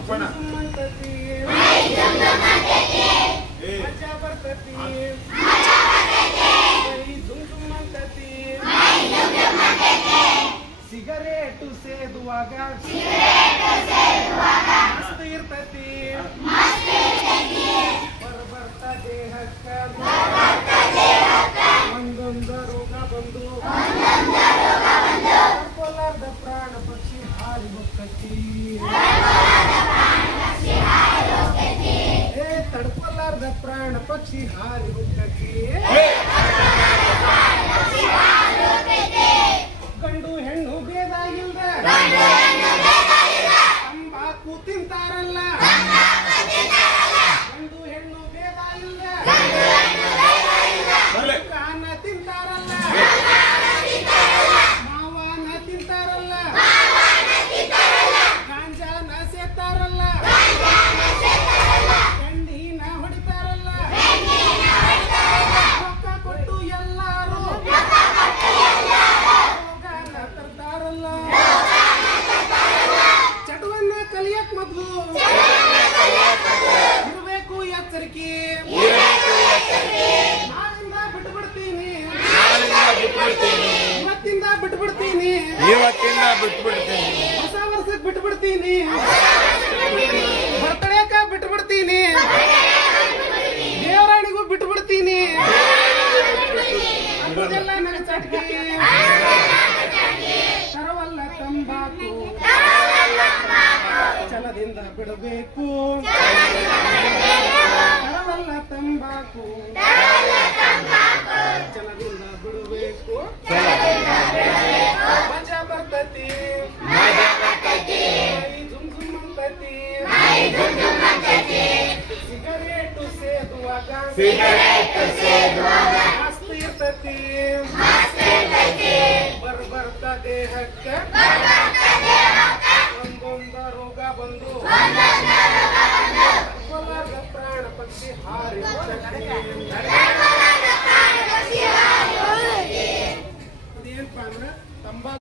ಅಪ್ಪಣ್ಣ ಮಜಾ ಬರ್ತತಿ ಸಿಗರೇಟು ಸೇದುವಾಗ ಮಸ್ತ್ ಇರ್ತತಿ ಬರ್ಬರ್ತ ದೇಹಕ್ಕ ಒಂದೊಂದು ರೋಗ ಬಂದು ತಡ್ಕೊಲಾರ್ದ ಪ್ರಾಣ ಪಕ್ಷಿ ಹಾರಿ ಹೋಗ್ತತಿ ತಡ್ಕೊಲಾರ್ದ ಪ್ರಾಣ ಪಕ್ಷಿ ಹಾರಿ ಹೋಗ್ತತಿ ಗಂಡು ಹೆಣ್ಣು ಭೇದ ಇಲ್ದ ತಂಬಾಕು ತಿಂತಾರಲ್ಲ ಗಂಡು ಹೆಣ್ಣು ಭೇದ ಇಲ್ದ ಕಾನ ತಿಂತಾರಲ್ಲ ಮಾವನ ತಿಂತಾರಲ್ಲ ಗಾಂಜಾನ ಸೇತಾರಲ್ಲ ಗಂಡಿನ ಹೊಡಿತಾರಲ್ಲ ರೊಕ್ಕ ಕೊಟ್ಟು ಎಲ್ಲಾರು ರೋಗನ ತರ್ತಾರಲ್ಲ ಚಟವನ್ನ ಕಲಿಯಕ್ ಮೊದ್ಲು ಇರಬೇಕು ಎಚ್ಚರಿಕೆ ನಾಳಿಂದ ಬಿಟ್ಬಿಡ್ತೀನಿ ಇವತ್ತಿಂದ ಬಿಟ್ಬಿಡ್ತೀನಿ ಹೊಸ ವರ್ಷಕ್ಕೆ ಬಿಟ್ಬಿಡ್ತೀನಿ ಬರ್ತಡೇಕ ಬಿಟ್ಬಿಡ್ತೀನಿ ದೇವರಾಣಿಗೂ ಬಿಟ್ಬಿಡ್ತೀನಿ ಅದೆಲ್ಲ ನನಗೆ ಚಟ್ಕಿ ತರವಲ್ಲ ತಂಬಾಕು ಛಲದಿಂದ ಬಿಡಬೇಕು ತರವಲ್ಲ ತಂಬಾಕು ಛಲದಿಂದ ಬಿಡಬೇಕು ಮಜಾ ಬರ್ತತಿ ಜುಮ್ ಜುಮ್ ಅಂತತಿ ಸಿಗರೇಟು ಸೇದುವಾಗ ಮಸ್ತ್ ಇರ್ತತಿ ಬರ್ಬರ್ತ ದೇಹಕ್ಕ ಒಂದೊಂದ ರೋಗ ಬಂದು ಪ್ರಾಣ ಪಕ್ಷಿ ಹಾರಿ ಹೋಗ್ತತಿ.